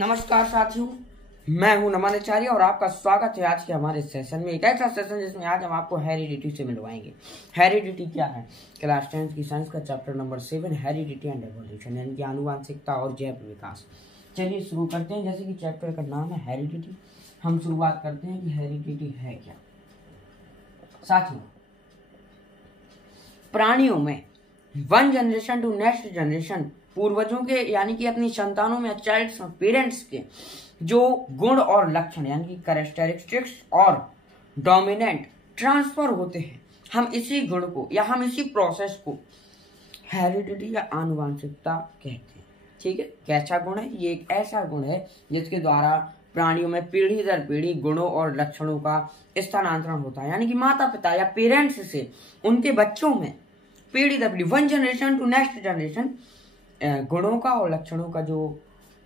नमस्कार साथियों, मैं हूं नमन आचार्य और आपका स्वागत है आज के हमारे सेशन में। एक ऐसा सेशन जिसमें आज हम आपको हेरिडिटी से मिलवाएंगे। हेरिडिटी क्या है? क्लास 10 की साइंस का chapter number 7 heredity and evolution, यानी कि आनुवांशिकता और जैव विकास। चलिए शुरू करते हैं। जैसे कि चैप्टर का नाम है हेरिडिटी, हम शुरुआत करते हैं कि हेरिडिटी है क्या। साथियों, प्राणियों में one generation to next generation, पूर्वजों के यानी कि अपनी संतानों में, चाइल्ड्स पेरेंट्स के जो गुण और लक्षण यानी कि कैरेक्टरिस्टिक्स और डोमिनेंट ट्रांसफर होते हैं, हम इसी गुण को या हम इसी प्रोसेस को हेरिडिटी या आनुवंशिकता कहते हैं। ठीक है, कैसा गुण है? ये एक ऐसा गुण है जिसके द्वारा प्राणियों में पीढ़ी दर पीढ़ी गुणों और लक्षणों का स्थानांतरण होता है, यानी कि माता पिता या पेरेंट्स से उनके बच्चों में पीढ़ी दर पीढ़ी, one generation to next generation, गुणों का और लक्षणों का जो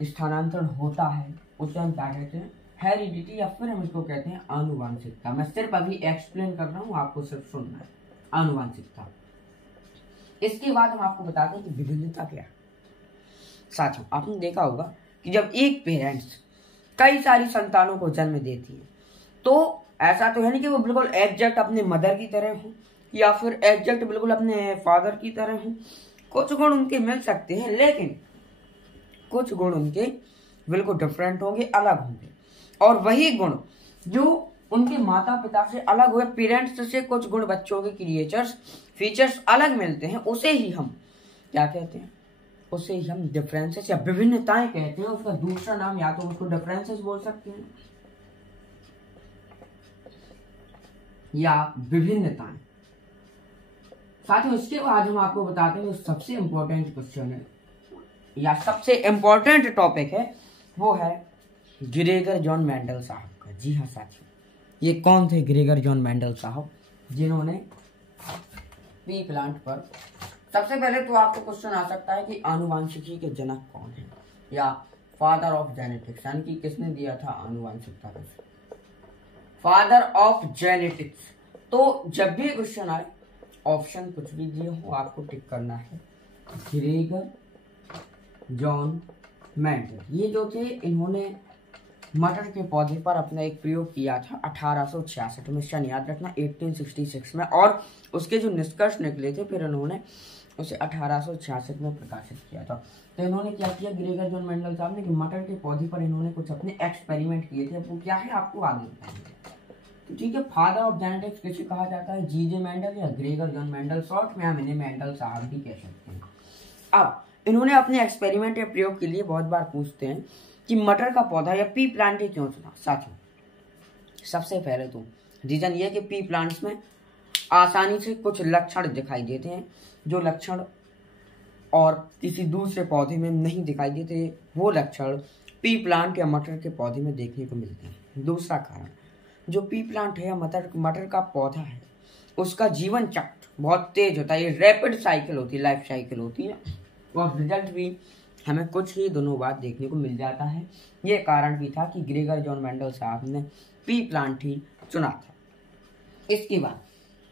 स्थानांतरण होता है उसे हम क्या कहते हैं? हेरिडिटी, या फिर हम इसको कहते हैं आनुवंशिकता। मैं सिर्फ अभी एक्सप्लेन कर रहा हूँ, आपको सिर्फ सुनना है। आनुवंशिकता। इसके बाद हम आपको बताते हैं कि विभिन्नता क्या है। साथियों, आपने देखा होगा कि जब एक पेरेंट्स कई सारी संतानों को जन्म देती है तो ऐसा तो है नहीं कि वो बिल्कुल एग्जैक्ट अपने मदर की तरह हो या फिर एग्जैक्ट बिल्कुल अपने फादर की तरह हो। कुछ गुण उनके मिल सकते हैं, लेकिन कुछ गुण उनके बिल्कुल डिफरेंट होंगे, अलग होंगे। और वही गुण जो उनके माता पिता से अलग हुए, पेरेंट्स से कुछ गुण बच्चों के फीचर्स अलग मिलते हैं, उसे ही हम क्या कहते हैं? उसे ही हम डिफरेंसेस या विभिन्नताएं कहते हैं। उसका दूसरा नाम या तो उसको डिफरेंसेस बोल सकते हैं या विभिन्नताएं। साथियों, इसके बाद हम आपको बताते हैं सबसे इंपॉर्टेंट क्वेश्चन है या सबसे इंपॉर्टेंट टॉपिक है, वो है ग्रेगर जॉन मेंडल साहब का। जी हाँ साथियों, ये कौन थे ग्रेगर जॉन मेंडल साहब, जिन्होंने पी प्लांट पर सबसे पहले तो आपको क्वेश्चन आ सकता है कि आनुवांशिकी के जनक कौन है या फादर ऑफ जेनेटिक्स, यानी कि किसने दिया था आनुवांशिकता का? Father of genetics. तो जब भी क्वेश्चन आए, ऑप्शन कुछ भी दिए हो, आपको टिक करना है ग्रेगर जॉन मेंडल। ये जो थे, इन्होंने मटर के पौधे पर अपना एक प्रयोग किया था 1866 में, सन याद रखना 1866 में, और उसके जो निष्कर्ष निकले थे फिर इन्होंने उसे 1866 में प्रकाशित किया था। तो इन्होंने क्या किया ग्रेगर जॉन मेंडल साहब ने कि मटर के पौधे पर इन्होंने कुछ अपने एक्सपेरिमेंट किए थे। वो क्या है आपको आगे बताएंगे। तो ठीक है, फादर ऑफ जेनेटिक्स किसे कहा जाता है? जीजे मेंडल या ग्रेगर जॉन मेंडल, शॉर्ट में हम इन्हें मेंडल साहब भी कह सकते हैं। अब इन्होंने अपने एक्सपेरिमेंट या प्रयोग के लिए बहुत बार पूछते हैं कि मटर का पौधा या पी प्लांट ही क्यों चुना। साथियों, सबसे पहले तो रीजन ये कि पी प्लांट्स में आसानी से कुछ लक्षण दिखाई देते हैं जो लक्षण और किसी दूसरे पौधे में नहीं दिखाई देते, वो लक्षण पी प्लांट या मटर के पौधे में देखने को मिलते हैं। दूसरा कारण, जो पी प्लांट है या मटर का पौधा है, उसका जीवन चक्र बहुत तेज होता है, ये रैपिड साइकिल होती है, लाइफ साइकिल होती है, और रिजल्ट भी हमें कुछ ही दिनों बाद देखने को मिल जाता है। ये कारण भी था कि ग्रेगर जॉन मेंडल साहब ने पी प्लांट ही चुना था। इसके बाद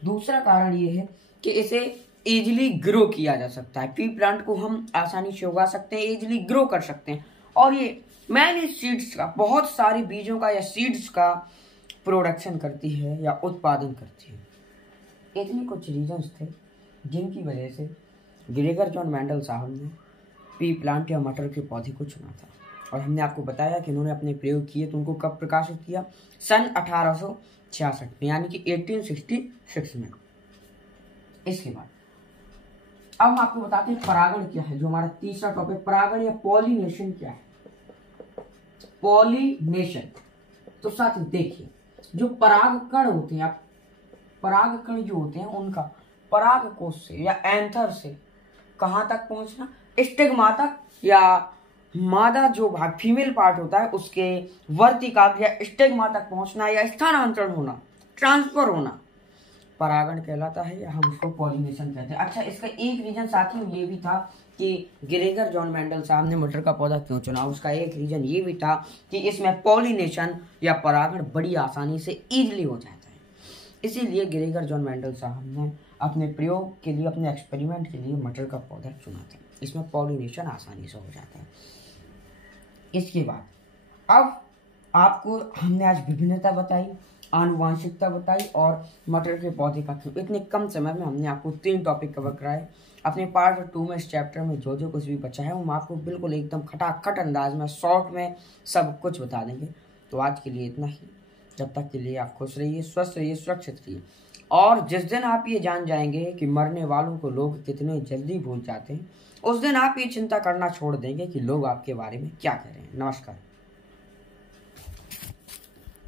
दूसरा कारण ये है कि इसे इजिली ग्रो किया जा सकता है। पी प्लांट को हम आसानी से उगा सकते हैं, इजिली ग्रो कर सकते हैं, और ये मैनी सीड्स का, बहुत सारे बीजों का या सीड्स का प्रोडक्शन करती है या उत्पादन करती है। इतने कुछ रीजंस थे जिनकी वजह से ग्रेगर जॉन मेंडल साहब ने पी प्लांट या मटर के पौधे को चुना था। और हमने आपको बताया कि इन्होंने अपने प्रयोग किए तो उनको कब प्रकाशित किया? सन 1866 में, यानी कि 1866 में। इसके बाद अब हम आपको बताते हैं परागण क्या है, जो हमारा तीसरा टॉपिक, परागण या पॉलिनेशन क्या है। पॉलिनेशन, तो साथ देखिए, जो परागकण होते हैं, परागकण जो होते हैं उनका परागकोश से या एंथर से कहाँ तक पहुंचना? स्टिग्मा तक, या मादा जो भाग फीमेल पार्ट होता है उसके वर्तिकाग्र या स्टिग्मा तक पहुंचना या स्थानांतरण होना, ट्रांसफर होना, परागण कहलाता है, या हम उसको पॉलिनेशन कहते हैं। अच्छा, इसका एक रीजन साथियों ये भी था कि ग्रेगर जॉन मेंडल साहब ने मटर का पौधा क्यों चुना। उसका एक रीजन ये भी था कि इसमें पॉलिनेशन या परागण बड़ी आसानी से इजीली हो जाता है, इसीलिए ग्रेगर जॉन मेंडल साहब ने अपने प्रयोग के लिए, अपने एक्सपेरिमेंट के लिए मटर का पौधा चुना था। इसमें पॉलिनेशन आसानी से हो जाता है। इसके बाद अब आपको हमने आज विभिन्नता बताई, आनुवांशिकता बताई और मटर के पौधे का खेल। इतने कम समय में हमने आपको 3 टॉपिक कवर कराए। अपने पार्ट 2 में इस चैप्टर में जो जो कुछ भी बचा है हम आपको बिल्कुल एकदम खटाखट अंदाज में शॉर्ट में सब कुछ बता देंगे। तो आज के लिए इतना ही। जब तक के लिए आप खुश रहिए, स्वस्थ रहिए, सुरक्षित रहिए। और जिस दिन आप ये जान जाएंगे कि मरने वालों को लोग कितने जल्दी भूल जाते हैं, उस दिन आप ये चिंता करना छोड़ देंगे कि लोग आपके बारे में क्या कह रहे हैं। नमस्कार।